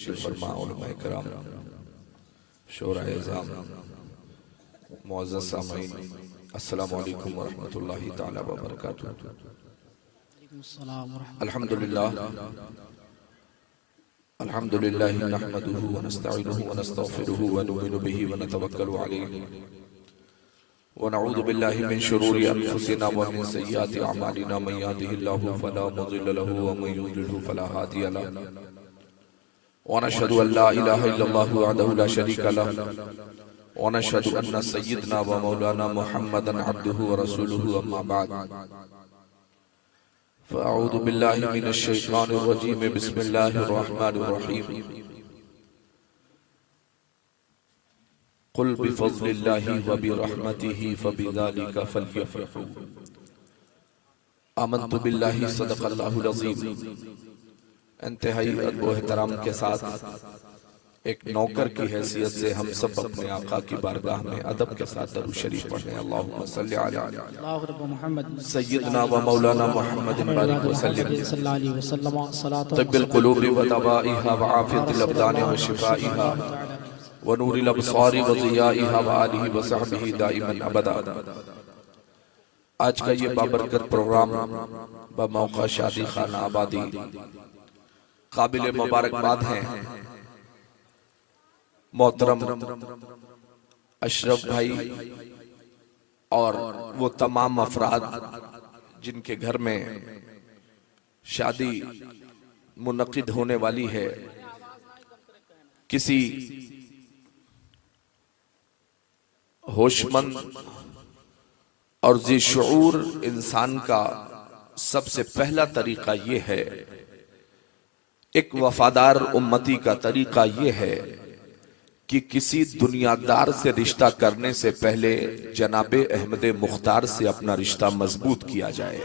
फरमा उलमाए किराम, शोराए इज़ाम, मुअज़्ज़ज़ सामईन, अस्सलामु अलैकुम व रहमतुल्लाहि तआला व बरकातुहू। अल्हम्दुलिल्लाह अल्हम्दुलिल्लाह नहमदुहु व नस्तईनुहु व नस्तगफिरुहु व नुमिनु बिही व नतवक्कलु अलैहि व नऊज़ु बिल्लाहि मिन शुरूरि अनफुसिना व मिन सय्यिआति अअमालिना मन यहदिहिल्लाहु फला मुज़िल्ल लहु व मन युज़्लिल्हु फला हादिय लहु व नशहदु अन ला इलाहा इल्लल्लाहु वहदहु ला शरीका लहु व नशहदु अन्न सय्यिदना व मौलाना मुहम्मदन अब्दुहु व रसूलुहु अम्मा बाद फ़अऊज़ु बिल्लाहि मिनश शैतानिर रजीम बिस्मिल्लाहिर रहमानिर रहीम कुल बिफ़ज़्लिल्लाहि व बिरहमतिहि फ़बिज़ालिका फ़ल्यफ़रहू आमन्तु बिल्लाहि सदक़ल्लाहुल अज़ीम। इंतहाई अदब व एहतराम के साथ एक नौकर की हैसियत से हम सब अपने आका की बारगाह में अदब के साथ दरूद शरीफ पढ़ें। अल्लाहुम्मा सल्लि अला सय्यिदना व मौलाना मुहम्मदिन बारिक व सल्लिम तब्बिल क़ुलूबि व दवाइहा व आफ़ियतिल अब्दानि व शिफ़ाइहा व नूरिल अब्सारि व ज़ियाइहा व आलिहि व सहबिही दाइमन अबदा। आज का ये बाबरकत प्रोग्राम बमौका शादी खाना आबादी काबिल मुबारकबाद हैं मोहतरम अशरफ भाई और वो तमाम अफराद जिनके घर में शादी मुनक्किद होने वाली है। किसी होशमंद और ज़ी-शऊर इंसान का सबसे पहला तरीका ये है, एक वफादार उम्मती का तरीका ये है कि किसी दुनियादार से रिश्ता करने से पहले जनाबे अहमद मुख्तार से अपना रिश्ता मजबूत किया जाए,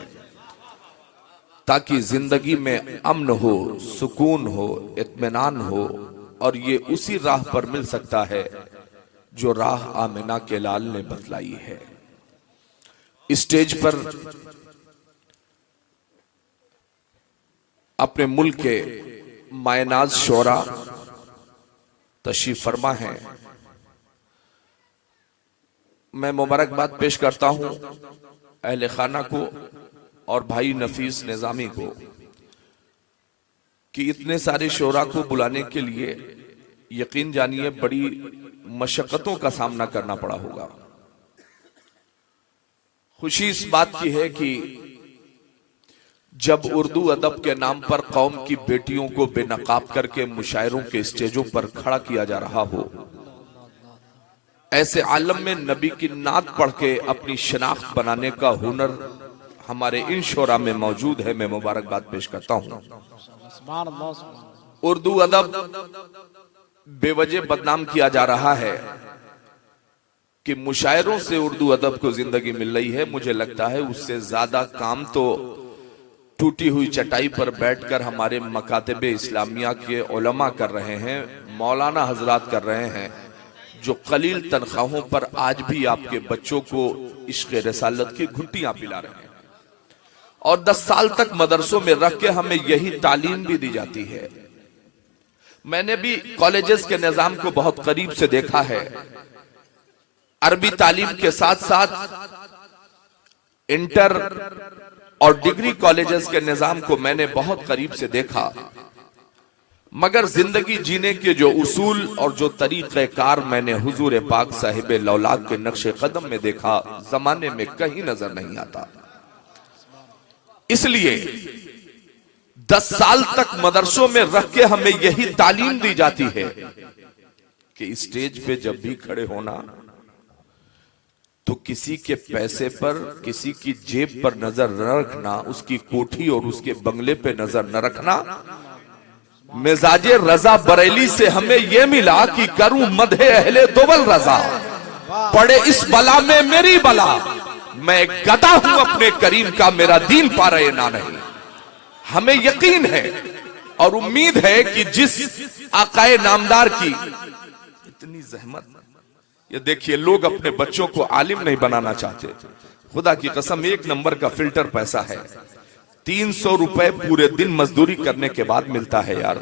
ताकि जिंदगी में अमन हो, सुकून हो, इत्मीनान हो। और ये उसी राह पर मिल सकता है जो राह आमिना के लाल ने बतलाई है। स्टेज पर अपने मुल्क के मायनाज शोरा तशरीफ फरमा है। मैं मुबारकबाद पेश करता हूं अहले खाना को और भाई नफीस निजामी को कि इतने सारे शोरा को बुलाने के लिए यकीन जानिए बड़ी मशक्कतों का सामना करना पड़ा होगा। खुशी इस बात की है कि जब उर्दू अदब के नाम पर कौम की बेटियों को बेनकाब करके मुशायरों के स्टेजों पर खड़ा किया जा रहा हो, ऐसे आलम में नबी की नात पढ़ के अपनी शनाख्त बनाने का हुनर हमारे इन शोरा में मौजूद है। मैं मुबारकबाद पेश करता हूं। उर्दू अदब बेवजह बदनाम किया जा रहा है कि मुशायरों से उर्दू अदब को जिंदगी मिल रही है। मुझे लगता है उससे ज्यादा काम तो टूटी हुई चटाई पर बैठकर हमारे मकातबे इस्लामिया के उलमा कर रहे हैं, मौलाना हजरात कर रहे हैं, जो कलील तनख्वाहों पर आज भी आपके बच्चों को इश्क़ रिसालत की घुट्टियां पिला रहे हैं। और 10 साल तक मदरसों में रख के हमें यही तालीम भी दी जाती है। मैंने भी कॉलेजेस के निजाम को बहुत करीब से देखा है। अरबी तालीम के साथ साथ इंटर और डिग्री कॉलेजेस के निजाम को मैंने बहुत करीब से देखा, मगर जिंदगी जीने के जो उसूल और जो तरीक़ेकार मैंने हुजूर पाक साहिब लौलाद के नक्शे कदम में देखा, जमाने में कहीं नजर नहीं आता। इसलिए 10 साल तक मदरसों में रख के हमें यही तालीम दी जाती है कि स्टेज पे जब भी खड़े होना तो किसी के पैसे पर, किसी की जेब पर नजर न रखना, उसकी कोठी और उसके बंगले पे नजर न रखना। मिजाजे रजा बरेली से हमें यह मिला कि करूं मदहे अहले दोवल रजा, पड़े इस बला में मेरी बला, मैं गदा हूं अपने करीम का, मेरा दीन पा रहे ना नहीं। हमें यकीन है और उम्मीद है कि जिस आकाए नामदार की इतनी जहमत, ये देखिए लोग अपने बच्चों को आलिम नहीं बनाना चाहते। खुदा की कसम 1 नंबर का फिल्टर पैसा है। 300 रुपए पूरे दिन मजदूरी करने के बाद मिलता है यार।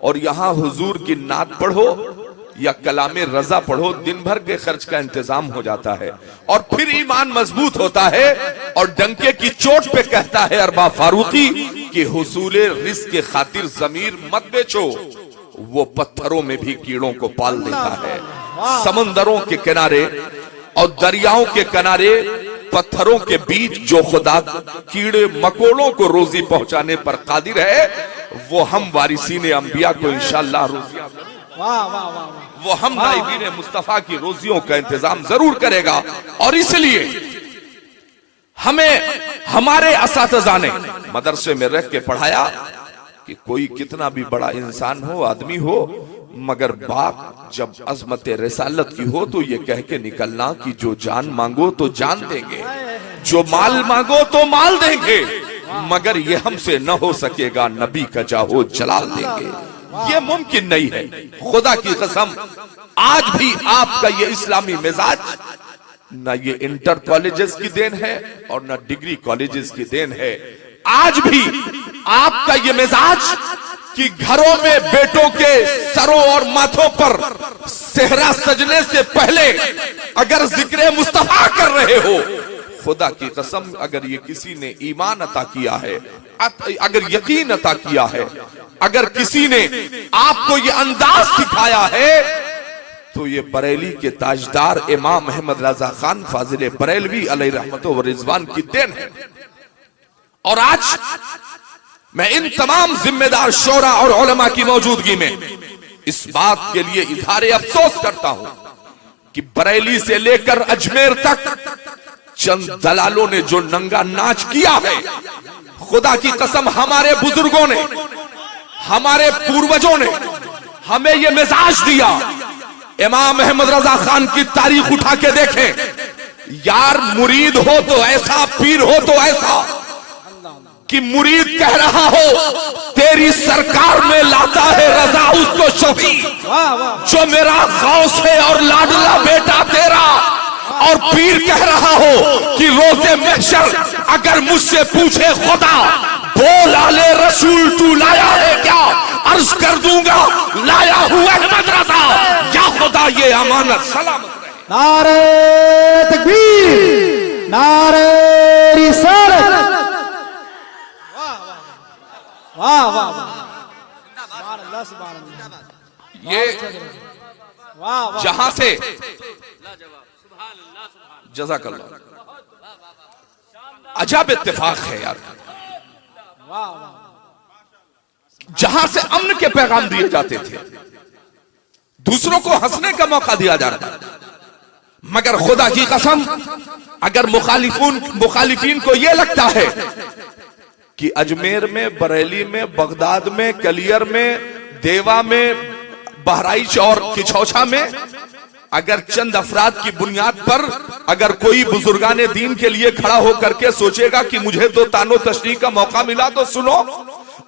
और यहां हुजूर की नात पढ़ो या कलामे रजा पढ़ो, दिन भर के खर्च का इंतजाम हो जाता है और फिर ईमान मजबूत होता है। और डंके की चोट पे कहता है अरबा फारूकी कि हुसूले रिज़्क़ के खातिर ज़मीर मत बेचो, वो पत्थरों में भी कीड़ों को पाल देता है। समंदरों के किनारे और दरियाओं के किनारे पत्थरों के बीच जो खुदा कीड़े मकोड़ों को रोजी पहुंचाने पर कादिर है, वो हम वारिसीने अंबिया को इंशाअल्लाह रोजियां, वो हम नाइबीने मुस्तफा की रोजियों का इंतजाम जरूर करेगा। और इसलिए हमें हमारे असातिज़ा ने मदरसे में रख के पढ़ाया कि कोई कितना भी बड़ा इंसान हो, आदमी हो, मगर बात जब अजमत रिसालत की हो तो ये कह के निकलना कि जो जान मांगो तो जान देंगे, जो माल मांगो तो माल देंगे, मगर ये हमसे न हो सकेगा, नबी का चाहो जलाल देंगे। ये मुमकिन नहीं है। खुदा की कसम, आज भी आपका ये इस्लामी मिजाज ना ये इंटर कॉलेजेस की देन है और ना डिग्री कॉलेजेस की देन है। आज भी आपका ये मिजाज कि घरों में बेटों के सरों और माथों पर सेहरा सजने से पहले अगर जिक्र मुस्तफा कर रहे हो, खुदा की कसम अगर ये किसी ने ईमान अता किया है, अगर यकीन अता किया है, अगर किसी ने आपको ये अंदाज सिखाया है, तो ये बरेली के ताजदार इमाम अहमद रजा खान फाजिल बरेलवी अलैहि रहमतो व रिजवान की देन है। और आज मैं इन तमाम जिम्मेदार शोरा और उलमा की मौजूदगी में इस बात के लिए इजहार अफसोस करता हूं कि बरेली से लेकर अजमेर तक चंद दलालों ने जो नंगा नाच किया है, खुदा की कसम हमारे बुजुर्गों ने, हमारे पूर्वजों ने हमें यह मिजाज दिया। इमाम अहमद रजा खान की तारीख उठा के देखें, यार मुरीद हो तो ऐसा, पीर हो तो ऐसा कि मुरीद कह रहा हो तेरी सरकार में लाता है रजा उसको शफी, जो मेरा गौस है और लाडला बेटा तेरा। और पीर कह रहा हो कि रोज़े महशर अगर मुझसे पूछे खुदा बोल आले रसूल तू लाया है क्या, अर्ज कर दूंगा लाया हुआ अहमद रजा, या खुदा ये अमानत सलामत रहे। नारे तकबीर, नारे रिसालत। वाह वाह सुभान अल्लाह, सुभान अल्लाह। ये वाह जहां से जज़ाकल्लाह अजब इत्तेफाक है यार, जहां से अमन के पैगाम दिए जाते थे, दूसरों को हंसने का मौका दिया जा रहा था, मगर खुदा की कसम अगर मुखालिफीन को यह लगता है कि अजमेर में, बरेली में, बगदाद में, कलियर में, देवा में, बहराइच और किछौछा में अगर चंद अफराद की बुनियाद पर अगर कोई बुजुर्गाने दीन के लिए खड़ा होकर के सोचेगा कि मुझे तो तानो तशरीह का मौका मिला, तो सुनो,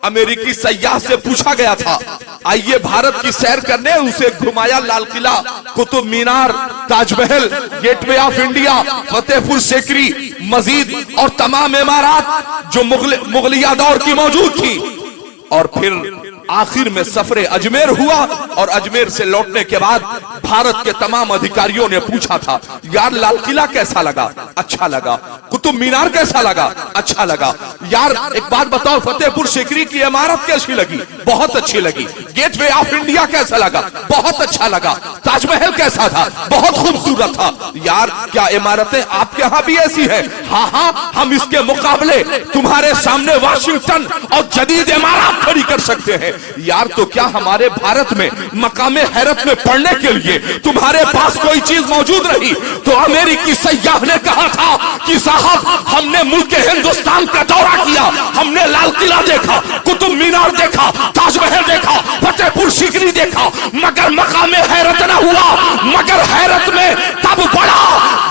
अमेरिकी सयाह से पूछा गया था आइए भारत की सैर करने, उसे घुमाया Lal Qila, Qutub Minar, Taj Mahal, gateway of India, Fatehpur Sikri, मस्जिद और तमाम इमारत जो मुगलिया दौर की मौजूद थी। और फिर आखिर में सफरे अजमेर हुआ और अजमेर से लौटने के बाद भारत के तमाम अधिकारियों ने पूछा था यार लाल किला कैसा लगा, अच्छा लगा, कुतुब मीनार कैसा लगा, अच्छा लगा, यार एक बात बताओ फतेहपुर सीकरी की इमारत कैसी लगी, बहुत अच्छी लगी, गेटवे ऑफ इंडिया कैसा लगा, बहुत अच्छा लगा, ताजमहल कैसा था, बहुत खूबसूरत था, यार क्या इमारतें आपके यहाँ भी ऐसी है? हाँ हाँ, हम इसके मुकाबले तुम्हारे सामने वाशिंगटन और जदीद इमारत खड़ी कर सकते हैं। यार तो क्या हमारे भारत में मकामे हैरत में पढ़ने के लिए तुम्हारे पास कोई चीज मौजूद रही? तो अमेरिकी सयाह ने कहा था कि साहब हमने मुल्क हिंदुस्तान का दौरा किया, हमने लाल किला देखा, कुतुब मीनार देखा, ताजमहल देखा, फतेहपुर सीकरी देखा, मगर मकामे हैरत न हुआ, मगर हैरत में तब बड़ा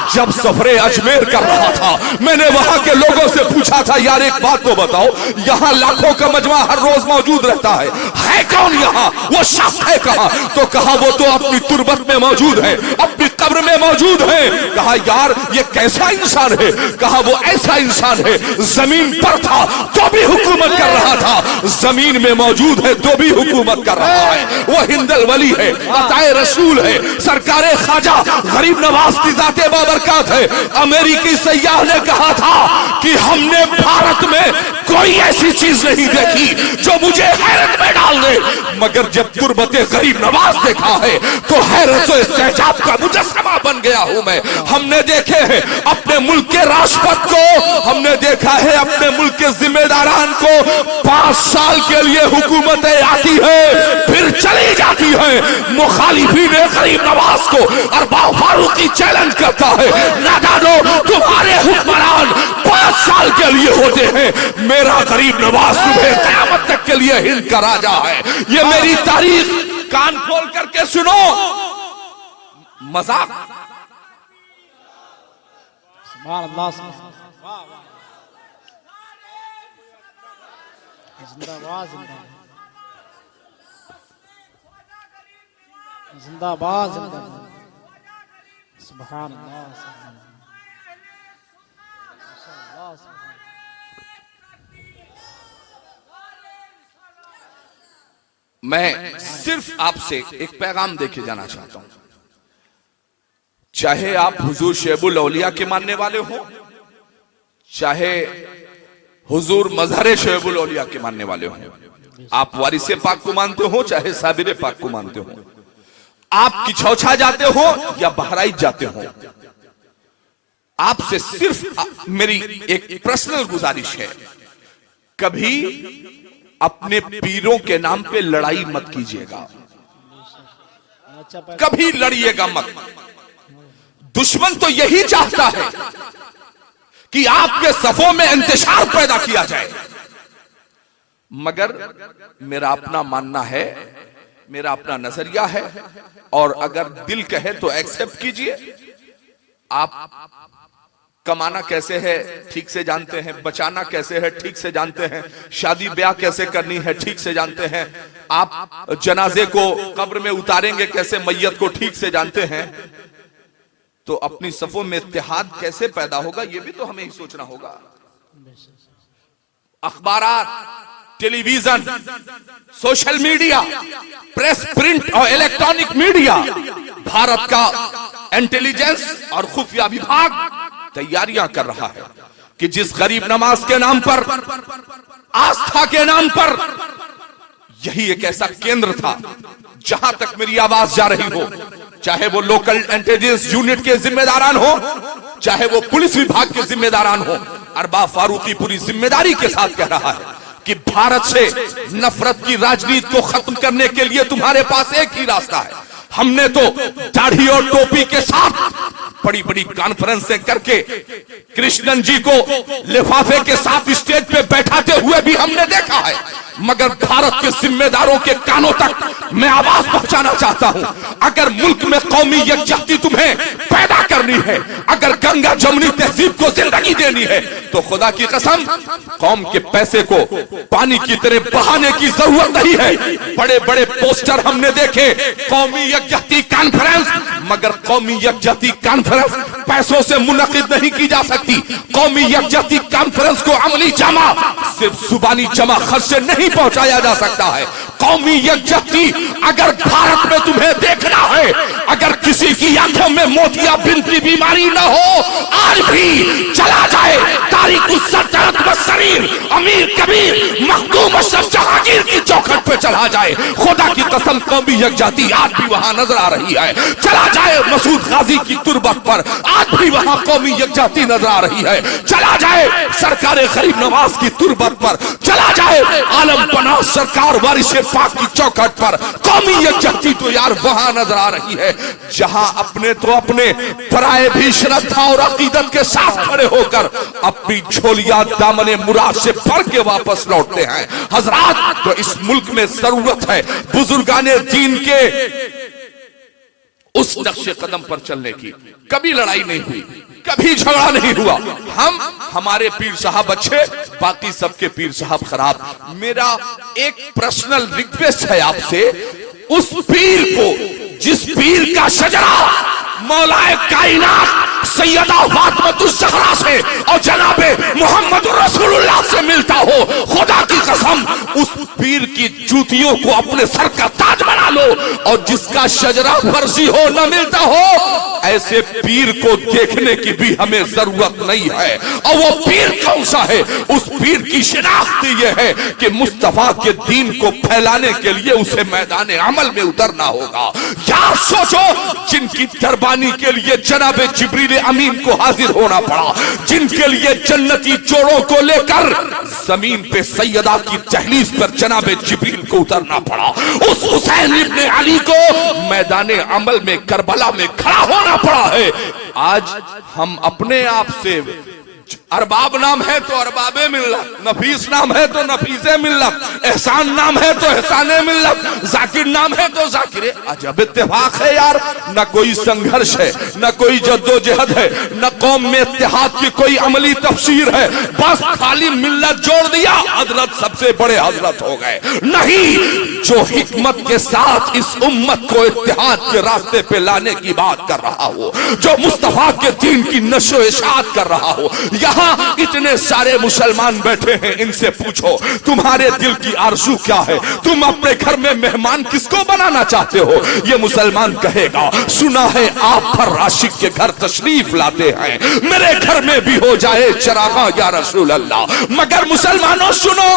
जब सफरे अजमेर कर रहा था, मैंने वहां के लोगों से पूछा था, यार एक बात तो बताओ, यहाँ लाखों का मजमा हर रोज मौजूद रहता है कौन यहाँ, वो शख्स है कहाँ? तो कहा वो तो अपनी तुरबत में मौजूद है, अपनी कब्र में मौजूद है। कहा यार ये कैसा इंसान है? कहा वो ऐसा इंसान है, जमीन पर था तो भी हुकूमत कर रहा था, जमीन में मौजूद है तो भी हुकूमत कर रहा है। वो हिंदल वली है, अताए रसूल है, सरकारे ख्वाजा गरीब नवाज की जाते बाबरकत है। अमेरिकी सयाह ने कहा था कि हमने भारत में कोई ऐसी चीज नहीं देखी जो मुझे हैरत में डाल दे, मगर जब तुरबते गरीब नवाज देखा है तो हैरत और इस्तेजाब का मुजस्समा बन गया हूं मैं। हमने देखे हैं अपने मुल्क के राष्ट्रपति को, हमने देखा है अपने मुल्क के जिम्मेदारान को, 5 साल के लिए हुकूमतें आती है फिर चली जाती है। मुखालिफीन गरीब नवाज को अरबा फारूकी चैलेंज करता है, नादानो तुम्हारे हुक्मरान 5 साल के लिए होते हैं, मेरा गरीब नवाज तुम्हें क़यामत तक के लिए हिंद का राजा है। ये मेरी तारीख कान खोल करके सुनो, मजाक सुभान अल्लाह, जिंदाबाद जिंदाबाद जिंदाबाद, सुभान अल्लाह। मैं सिर्फ आपसे एक पैगाम देके जाना चाहता हूं, चाहे आप हुजूर शेबुल औलिया के मानने वाले हो, चाहे हुजूर मजहर शेबुल औलिया के मानने वाले हो, आप वारिसे पाक को मानते हो चाहे साबिर पाक को मानते हो, आप किछौछा जाते हो या बहराइच जाते हो, आपसे सिर्फ मेरी एक पर्सनल गुजारिश है, कभी अपने पीरों के नाम पे लड़ाई मत कीजिएगा, कभी लड़िएगा मत। दुश्मन तो यही चाहता है कि आपके सफों में इंतशार पैदा किया जाए, मगर मेरा अपना मानना है, मेरा अपना नजरिया है, और अगर दिल कहे तो एक्सेप्ट कीजिए। आप कमाना कैसे है ठीक से जानते हैं, बचाना कैसे है ठीक से जानते हैं, शादी ब्याह कैसे करनी है ठीक से जानते हैं, आप जनाजे को कब्र में उतारेंगे कैसे मैयत को ठीक से जानते हैं, तो अपनी सफों में इत्तेहाद कैसे पैदा होगा ये भी तो हमें ही सोचना होगा। अखबारात, television, social media, press, print और इलेक्ट्रॉनिक मीडिया, भारत का इंटेलिजेंस और खुफिया विभाग तैयारियां कर रहा है कि जिस गरीब नवाज के नाम पर, आस्था के नाम पर, यही एक ऐसा केंद्र था जहां तक मेरी आवाज जा रही हो, चाहे वो लोकल इंटेलिजेंस यूनिट के जिम्मेदारान हो, चाहे वो पुलिस विभाग के जिम्मेदारान हो, अरबा फारूकी पूरी जिम्मेदारी के साथ कह रहा है कि भारत से नफरत की राजनीति को खत्म करने के लिए तुम्हारे पास एक ही रास्ता है। हमने तो दाढ़ी और टोपी के साथ बड़ी बड़ी कॉन्फ्रेंसें करके कृष्णन जी को लिफाफे के साथ स्टेज पे बैठाते हुए भी हमने देखा है, मगर भारत के जिम्मेदारों के कानों तक मैं आवाज पहुंचाना चाहता हूं, अगर मुल्क में कौमी यकजहती तुम्हें पैदा करनी है, अगर गंगा जमुनी तहजीब को जिंदगी देनी है, तो खुदा की कसम कौम के पैसे को पानी की तरह बहाने की जरूरत नहीं है। बड़े बड़े पोस्टर हमने देखे, कौमी यकजहती कॉन्फ्रेंस, मगर कौमी यकजहती कॉन्फ्रेंस पैसों से मुनक्किद नहीं की जा सकती। कौमी यकजहती कॉन्फ्रेंस को अमली जमा सिर्फ जुबानी जमा खर्च से नहीं पहुंचाया जा सकता है। कौमी यकजहती अगर भारत में तुम्हें देखना है, अगर किसी की आंखों में मोतियाबिंद की बीमारी न हो, आज भी चला जाए तारीख सल्तनत व शरीर अमीर कबीर मखदूम अशरफ जहांगीर की चौखट पे चला जाए, खुदा की कसम कौमी यकजहती आज भी वहां नजर आ रही है। चला जाए मसूद गाजी की तुरबत पर, आज भी वहां कौमी यकजहती नजर आ रही है। चला जाए सरकार गरीब नवाज की तुरबत पर, चला जाए आलम पनाह सरकार वारिसे पाक की चौखट पर, कौमी यकजहती तो यार वहां नजर आ रही है जहां अपने तो अपने पराए भी श्रद्धा और अकीदत के साथ खड़े होकर अपनी झोलियां दामने मुराद से भर के वापस लौटते हैं। हजरात, तो इस मुल्क में जरूरत है बुजुर्गाने दीन के उस नक्शे कदम पर चलने की। कभी लड़ाई नहीं हुई, कभी झगड़ा नहीं हुआ। हम हमारे पीर साहब अच्छे, बाकी सबके पीर साहब खराब। मेरा एक पर्सनल रिक्वेस्ट है आपसे, उस पीर को, जिस पीर का शजरा मौलाए कायनात सैयदा फातिमातुज़ ज़हरा से और जनाबे मोहम्मद रसूलुल्लाह से मिलता हो, खुदा की कसम उस पीर की जूतियों को अपने सर का ताज बना लो। और जिसका शजरा फर्जी हो, न मिलता हो, ऐसे पीर को देखने की भी हमें जरूरत नहीं है। और वो पीर कौन सा है? उस पीर की शिनाख्त ये है कि मुस्तफा के दीन को फैलाने के लिए उसे मैदान अमल में उतरना होगा। यार सोचो, जिनकी दरबानी के लिए जनाबे जिब्रील अमीन को हाजिर होना पड़ा, जिनके लिए जन्नती जोड़ों को लेकर जमीन पे सैयदा की दहलीज पर जनाबे जिब्रील को उतरना पड़ा, उस हुसैन इब्ने अली को मैदान अमल में करबला में खड़ा होना पड़ा है। आज हम अपने आप से, अरबाब नाम है तो अरबाबे मिल्लत, नफीस नाम है तो नफीसे मिल्लत, एहसान नाम है तो एहसाने मिल्लत, जाकिर नाम है तो जाकिरे। अजब इत्तेफाक है यार, न कोई संघर्ष है, न कोई जद्दोजहद है, न कौम में इत्तेहाद की कोई अमली तफसीर है, बस खाली मिल्लत जोड़ दिया, हजरत सबसे बड़े हजरत हो गए। नहीं, जो हिकमत के साथ इस उम्मत को इत्तेहाद के रास्ते पे लाने की बात कर रहा हो, जो मुस्तफा के दीन की नशो इशाअत कर रहा हो। यहाँ इतने सारे मुसलमान बैठे हैं, इनसे पूछो तुम्हारे दिल की आरज़ू क्या है, तुम अपने घर में मेहमान किसको बनाना चाहते हो? ये मुसलमान कहेगा, सुना है आप पर आशिक के घर तशरीफ लाते हैं, मेरे घर में भी हो जाए चरागा या रसूल अल्लाह। मगर मुसलमानों सुनो,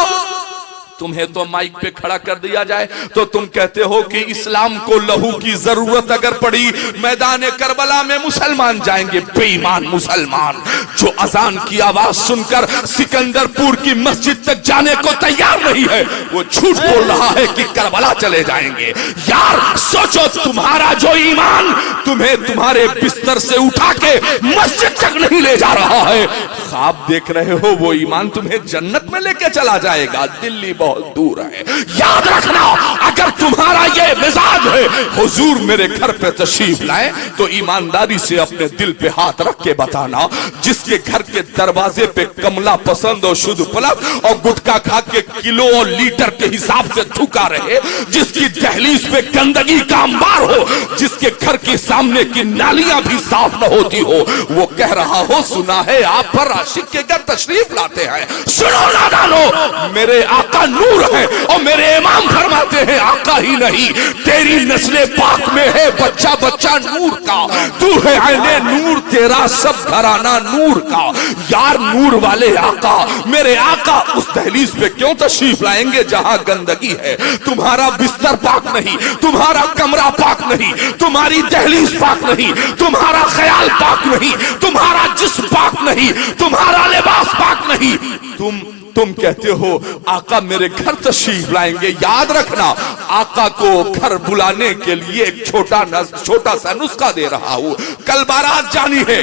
तुम्हें तो माइक पे खड़ा कर दिया जाए तो तुम कहते हो कि इस्लाम को लहू की जरूरत अगर पड़ी मैदान करबला में मुसलमान जाएंगे। बेईमान मुसलमान जो अजान की आवाज सुनकर सिकंदरपुर की मस्जिद तक जाने को तैयार नहीं है, वो झूठ बोल रहा है कि करबला चले जाएंगे। यार सोचो, तुम्हारा जो ईमान तुम्हें तुम्हारे बिस्तर से उठा के मस्जिद तक नहीं ले जा रहा है, ख्वाब देख रहे हो वो ईमान तुम्हें जन्नत में लेके चला जाएगा। दिल्ली बहुत दूर है। याद रखना, अगर तुम्हारा ये मिजाज है हुजूर मेरे घर पे तशरीफ लाए, तो ईमानदारी से अपने दिल पे हाथ रख के बताना, जिसके घर के दरवाजे पे कमला पसंद और शुद्ध पलक और गुटखा खा के किलो और लीटर के हिसाब से थूका रहे, जिसकी दहलीज पे गंदगी का अंबार हो, जिसके घर के सामने की नालियां भी साफ न होती हो, वो कह रहा हो सुना है आप पर आशिक के घर तशरीफ लाते हैं। सुनो नादानो, मेरे आका नूर है और मेरे इमाम फरमाते हैं आका ही नहीं, तेरी नस्ले पाक में है बच्चा बच्चा नूर का, तू है आईने नूर, तेरा सब घराना नूर का। यार नूर वाले आका, मेरे आका उस दहलीज पे क्यों तशरीफ लाएंगे जहां गंदगी है? तुम्हारा बिस्तर पाक नहीं, तुम्हारा कमरा पाक नहीं, तुम्हारी दहलीज पाक नहीं, तुम्हारा ख्याल पाक नहीं, तुम्हारा जिस्म पाक नहीं, तुम्हारा लिबास पाक नहीं। तुम कहते हो आका मेरे घर तशरीफ लाएंगे। याद रखना, आका को घर बुलाने के लिए एक छोटा सा नुस्खा दे रहा हूं। कल बारात जानी है।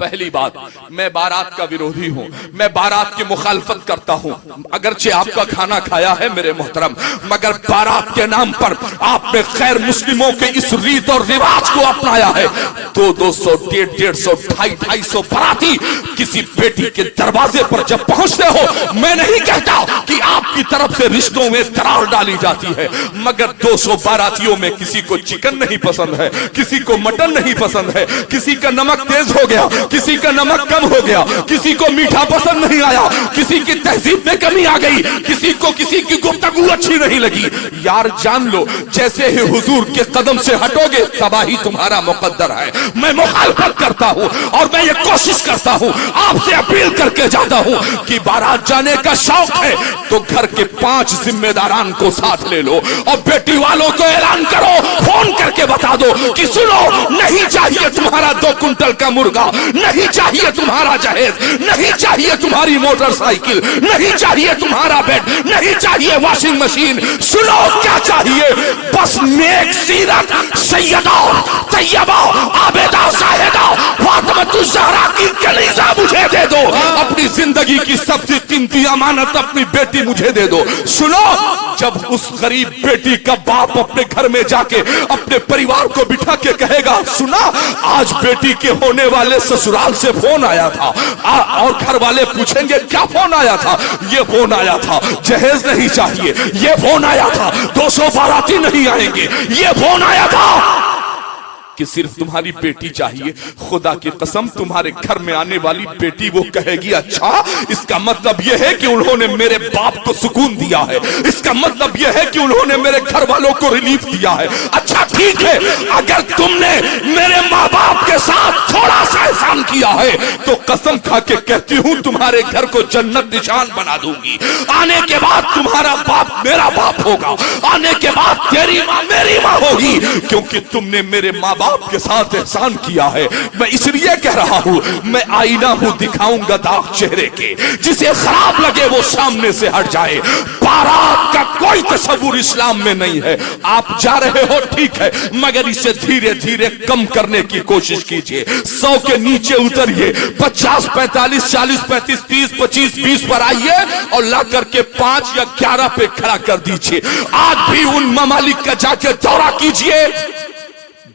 पहली बात, मैं बारात का विरोधी हूं, मैं बारात की मुखालफत करता हूं। अगरचे आपका खाना खाया है मेरे मोहतरम, मगर बारात के नाम पर आपने खैर मुस्लिमों के इस रीत और रिवाज को अपनाया है। 200, 150, 250 बाराती किसी बेटी के दरवाजे पर जब पहुंचते हो, मैं नहीं कहता कि आपकी तरफ से रिश्तों में दरार डाली जाती है, मगर 200 बारातियों में किसी को चिकन नहीं पसंद है, किसी को मटन नहीं पसंद है, किसी का नमक तेज हो गया, किसी का नमक कम हो गया, किसी को मीठा पसंद नहीं आया, किसी की तहजीब में कमी आ गई, किसी को किसी की गुफ्तगू अच्छी नहीं लगी। यार जान लो, जैसे ही हुजूर के कदम से हटोगे तबाही तुम्हारा मुकद्दर है। मैं मुखालफत करता हूं और मैं ये कोशिश करता हूं, आपसे अपील करके जाता हूं कि बारात जाने का शौक है तो घर के 5 जिम्मेदारान को साथ ले लो और बेटी वालों को ऐलान करो, फोन करके बता दो कि सुनो, नहीं चाहिए तुम्हारा 2 कुंटल का मुर्गा, नहीं चाहिए तुम्हारा जहेज, नहीं चाहिए तुम्हारी मोटरसाइकिल, नहीं चाहिए तुम्हारा बेड, नहीं चाहिए वॉशिंग मशीन। सुनो क्या चाहिए, बस नेक सीरत सैयदा तैयबा आबेदा साहिदा फातिमातुज़ ज़हरा की कलीज़ा मुझे दे दो। अपनी जिंदगी की सबसे कीमती अमानत अपनी बेटी मुझे दे दो। सुनो, जब उस गरीब बेटी का बाप अपने घर में जाके अपने परिवार को बिठा के कहेगा, सुना आज बेटी के होने वाले ससुराल से फोन आया था। और घर वाले पूछेंगे क्या फोन आया था? ये फोन आया था जहेज नहीं चाहिए, ये फोन आया था 200 बाराती नहीं आएंगे, ये फोन आया था कि सिर्फ तुम्हारी बेटी चाहिए। खुदा की कसम तुम्हारे घर में आने वाली बेटी वो कहेगी, अच्छा इसका मतलब यह है कि उन्होंने मेरे बाप को सुकून दिया है, इसका मतलब यह है कि उन्होंने मेरे घर वालों को रिलीफ दिया है। अच्छा ठीक है, अगर तुमने मेरे माँ बाप के साथ थोड़ा सा एहसान किया है तो कसम खा के कहती हूं तुम्हारे घर को जन्नत निशान बना दूंगी। आने के बाद तुम्हारा बाप मेरा बाप होगा, आने के बाद तेरी माँ मेरी माँ होगी, क्योंकि तुमने मेरे माँ बाप के साथ एहसान किया है। मैं इसलिए कह रहा हूं, मैं आईना हूं दिखाऊंगा दाग चेहरे के, जिसे खराब लगे वो सामने से हट जाए। बारात का कोई तस्वुर इस्लाम में नहीं है। आप जा रहे हो ठीक है, मगर इसे धीरे धीरे कम करने की कोशिश कीजिए। 100 के नीचे उतरिए, 50, 45, 40, 35, 30, 25, 20 पर आइए और ला करके 5 या 11 पे खड़ा कर दीजिए। आज भी उन ममालिक का जाके दौरा कीजिए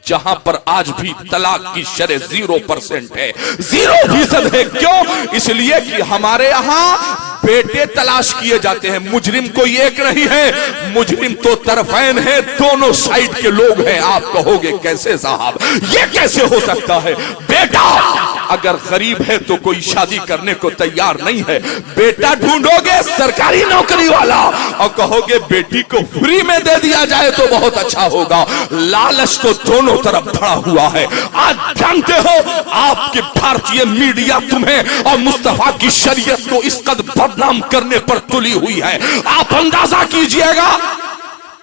जहां पर आज भी तलाक की शरह 0% है, 0% है। क्यों? इसलिए कि हमारे यहां बेटे तलाश किए जाते हैं। मुजरिम कोई एक नहीं है, मुजरिम तो तरफैन है, दोनों साइड के लोग हैं। आप कहोगे कैसे साहब, ये कैसे हो सकता है? बेटा अगर गरीब है तो कोई शादी करने को तैयार नहीं है। बेटा ढूंढोगे सरकारी नौकरी वाला और कहोगे बेटी को फ्री में दे दिया जाए तो बहुत अच्छा होगा। लालच तो दोनों तरफ भरा हुआ है। आज जानते हो आपके भारतीय मीडिया तुम्हें और मुस्तफा की शरीयत को इस कदर बदनाम करने पर तुली हुई है। आप अंदाजा कीजिएगा,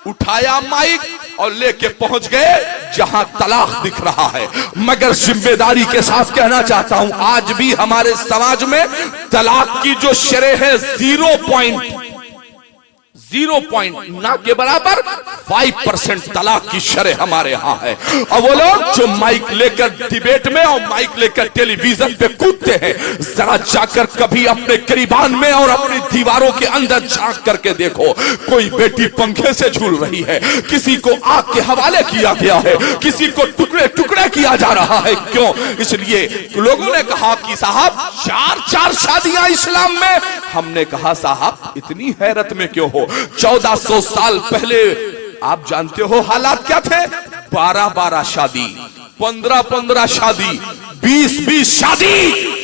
उठाया माइक और लेके पहुंच गए जहां तलाक दिख रहा है। मगर जिम्मेदारी के साथ कहना चाहता हूं, आज भी हमारे समाज में तलाक की जो शरह है 0 ना के बराबर 5% तलाक की शरह हमारे यहाँ है। और वो लोग जो माइक लेकर डिबेट में और माइक लेकर टेलीविजन पे कूदते हैं, जरा जाकर कभी अपने करीबान में और अपनी दीवारों के अंदर झांक करके देखो, कोई बेटी पंखे से झूल रही है, किसी को आग के हवाले किया गया है, किसी को टुकड़े टुकड़े किया जा रहा है। क्यों? इसलिए लोगों ने कहा कि साहब 4 शादियां इस्लाम में। हमने कहा साहब इतनी हैरत में क्यों हो? 1400 साल पहले आप जानते हो हालात क्या थे? 12 शादी, 15 शादी, 20 शादी।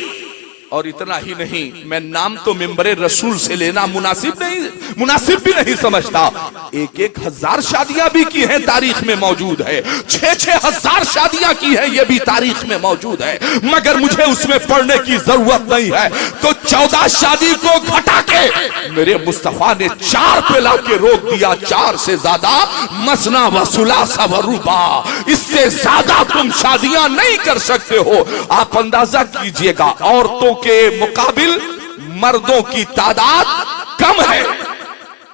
और इतना ही नहीं, मैं नाम तो मिंबरे रसूल से लेना मुनासिब भी नहीं समझता। 1,000 शादियां भी की हैं, तारीख में मौजूद है। 6,000 शादियां की हैं, ये भी तारीख में मौजूद है। मगर मुझे उसमें पढ़ने की जरूरत नहीं है। तो 14 शादी को घटा के मेरे मुस्तफा ने 4 पे ला के रोक दिया। 4 से ज्यादा मसना व सुलासा व रुबा, इससे ज्यादा तुम शादियां नहीं कर सकते हो। आप अंदाजा कीजिएगा, औरतों के मुकाबिल मर्दों की तादाद कम है।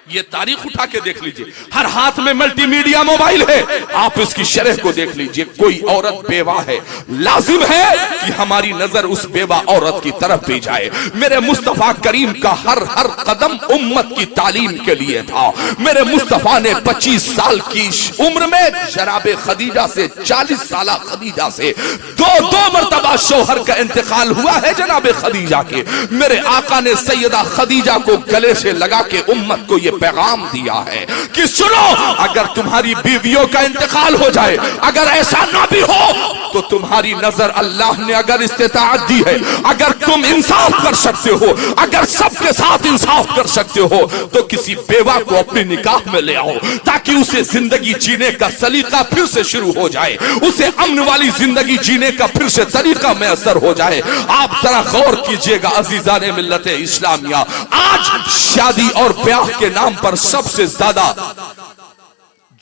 ये तारीख उठा के देख लीजिए, हर हाथ में मल्टीमीडिया मोबाइल है। आप इसकी शरह को देख लीजिए, कोई औरत बेवा है, लाजिम है कि हमारी नजर उस बेवा औरत की तरफ भी जाए। मेरे मुस्तफा करीम का हर कदम उम्मत की तालीम के लिए था। मेरे मुस्तफा ने 25 साल की उम्र में जनाबे खदीजा से, 40 साल खदीजा से दो मरतबा शौहर का इंतकाल हुआ है जनाबे खदीजा के। मेरे आका ने सैयदा खदीजा को गले से लगा के उम्मत को ये पैगाम दिया है कि सुनो, अगर तुम्हारी बीवियों का इंतकाल हो जाए, अगर ऐसा ना भी हो तो तुम्हारी नजर अल्लाह ने अगर इस्तिताअत दी है, अगर तुम इंसाफ कर सकते हो, अगर सबके साथ इंसाफ कर सकते हो, तो किसी बेवा को अपने निकाह में ले आओ, ताकि उसे जिंदगी जीने का सलीका फिर से शुरू हो जाए, उसे अमन वाली जिंदगी जीने का फिर से तरीका मैसर हो जाए। आप जरा गौर कीजिएगा अजीजाने मिल्लत इस्लामिया, आज शादी और ब्याह के नाम पर सबसे ज्यादा,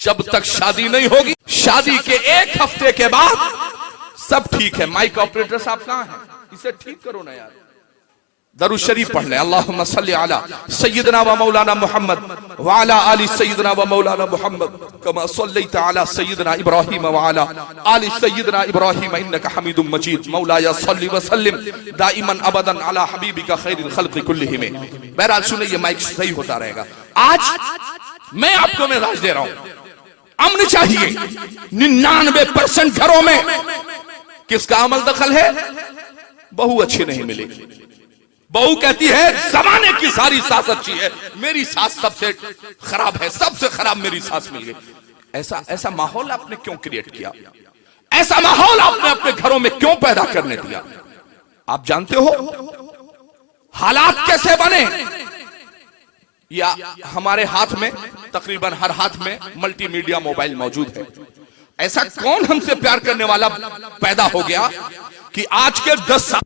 जब तक शादी नहीं होगी, शादी के 1 हफ्ते के बाद सब ठीक है। माइक ऑपरेटर साहब कहां है? इसे ठीक करो ना यार। दरूद शरीफ पढ़ ले, अल्लाहुम्मा सल्ली अला सय्यदना व मौलाना मुहम्मद व अला आलि सय्यदना व मौलाना मुहम्मद कमा सल्लैता अला सय्यदना इब्राहीम व अला आलि सय्यदना इब्राहीम इन्नका हमीदुम मजीद। मौलाया सल्ली व सल्लिम दाइमन अबदन अला हबीबिका खैरिल खल्क़ि कुल्लिहिम। बहरहाल सुनिए, ये माइक सही होता रहेगा। आज मैं आपको मिजाज दे रहा हूं, अमन चाहिए। 99% घरों में किसका अमल दखल है? बहू अच्छी नहीं मिलेगी। बहू कहती है जमाने की सारी सास अच्छी है, मेरी सास सबसे खराब है, सबसे खराब मेरी सास मिल गई। ऐसा माहौल आपने क्यों क्रिएट किया? ऐसा माहौल आपने अपने घरों में क्यों पैदा करने दिया? आप जानते हो हालात कैसे बने? या हमारे हाथ में, तकरीबन हर हाथ में मल्टीमीडिया मोबाइल मौजूद है। ऐसा कौन हमसे प्यार करने वाला पैदा हो गया कि आज के 10 साल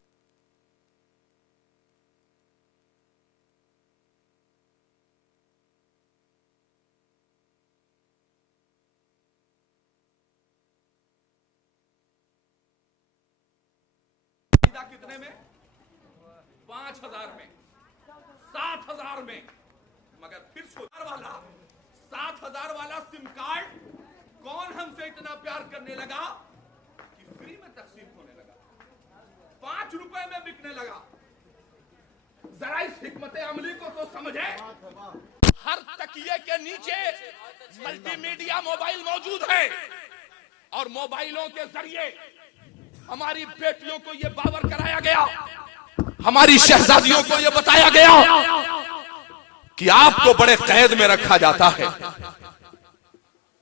कितने में? 5,000 में, 7,000 में। मगर फिर वाला 7,000 वाला सिम कार्ड कौन हमसे इतना प्यार करने लगा कि फ्री में तकसीम होने लगा, 5 रुपए में बिकने लगा। जरा इस हिकमत अमली को तो समझे। हर तकिए के नीचे मल्टीमीडिया मोबाइल मौजूद है और मोबाइलों के जरिए हमारी बेटियों को यह बावर कराया गया, हमारी शहजादियों को यह बताया गया कि आपको बड़े कैद में रखा जाता है